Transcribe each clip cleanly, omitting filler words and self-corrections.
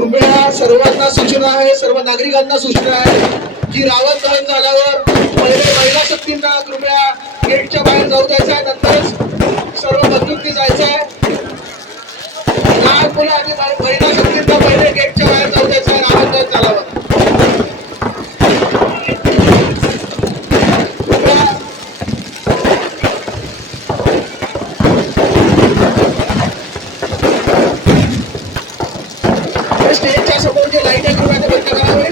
कृपया सर्वांना सूचना आहे, सर्व नागरिकांना सूचना आहे की रावण दहन झाल्यावर पहिले महिला शक्तींना कृपया गेटच्या बाहेर जाऊ द्यायचं आहे, नंतरच सर्व बंधूंनी जायचं आहे. लहान मुलं आणि महिला शक्तींना पहिले गेटच्या बाहेर जाऊ द्यायचं आहे रावण दहन झाल्यावर. स्टेजच्या समोर जे लाईट आहे कृपया बंद करावे.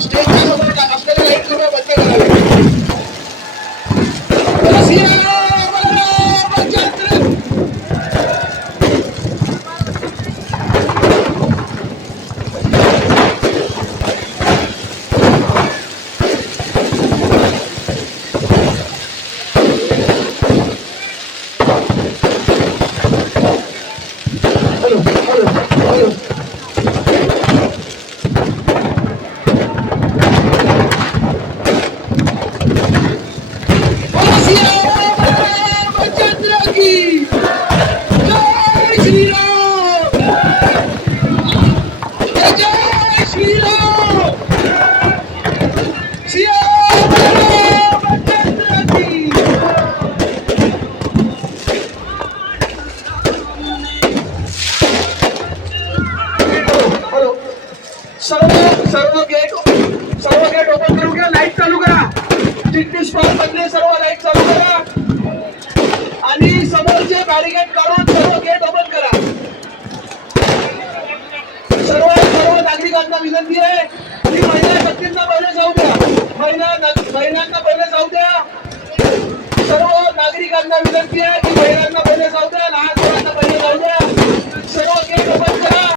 स्टेजच्या समोर असलेले लाईट कृपया बंद करावे. सर्व गेट ओपन करू घ्या. लाईट चालू करा. चिटणीस स्टॉप मधले सर्व लाईट चालू करा आणि समोरचे बॅरिकेड काढून सर्व गेट ओपन करा. सर्व नागरिकांना विनंती आहे की महिला शक्तींना पहिले जाऊ द्या. महिलांना पहिले जाऊ द्या. सर्व नागरिकांना विनंती आहे की महिलांना